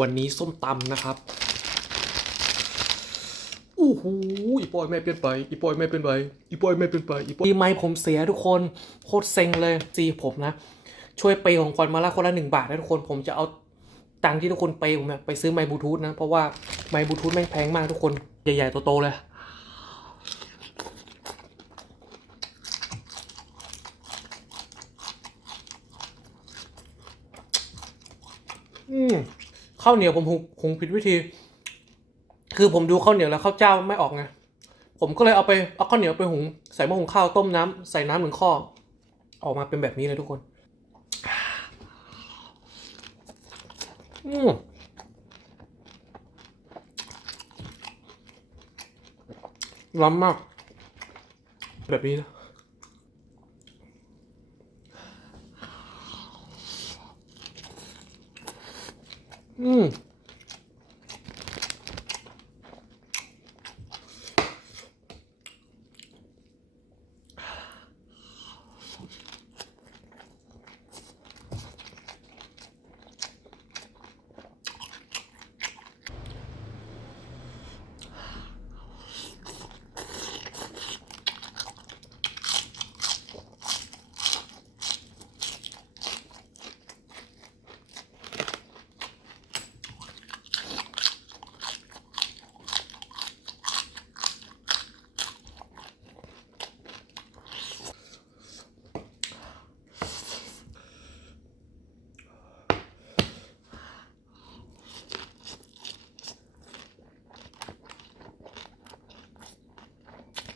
วันนี้ส้มตำนะครับอู้หูอีปอยไม่เป็นไป อีปอยไม่เป็นไป อีปอยไม่เป็นไป อีปอยปีใหม่ผมเสียทุกคน โคตรเซ็งเลยจีผมนะ ช่วยเปย์ของขวัญมาละคนละหนึ่งบาทนะทุกคน ผมจะเอาตังค์ที่ทุกคนเปย์ผมเนี่ยไปซื้อไมค์บลูทูธนะ เพราะว่าไมค์บลูทูธแม่งแพงมากทุกคน ใหญ่ๆโตๆเลยอืม ข้าวเหนียวผมหุงผิดวิธี คือผมดูข้าวเหนียวแล้วข้าวเจ้าไม่ออกไงผมก็เลยเอาไปเอาข้าวเหนียวไปหุงใส่หม้อหุงข้าวต้มน้ำใส่น้ำหนึ่งข้อ ออกมาเป็นแบบนี้เลยทุกคนอืมล้ำมาก แบบนี้นะ อื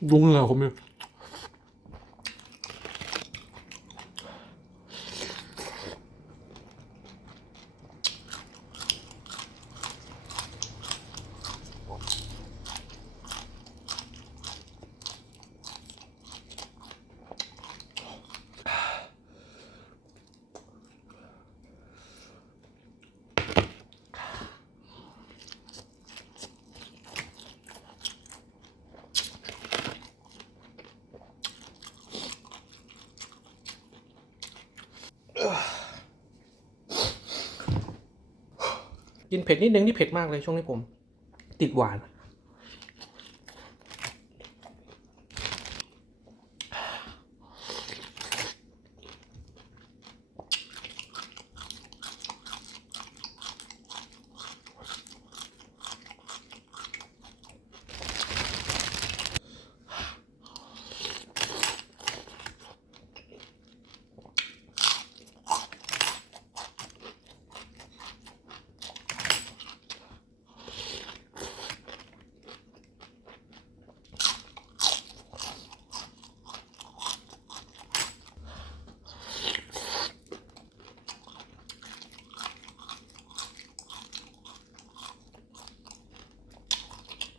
มดูเหงื่ กินเผ็ดนิดนึงนี่เผ็ดมากเลยช่วงนี้ผม ติดหวาน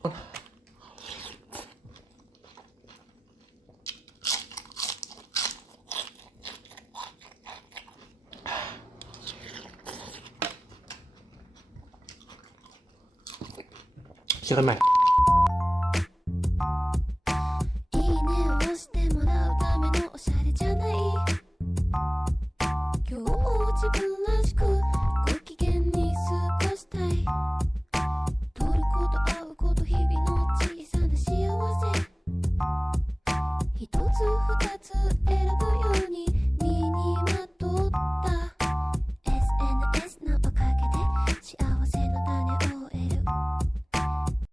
เいいねをしてもらうためのおしゃれじゃない。も自分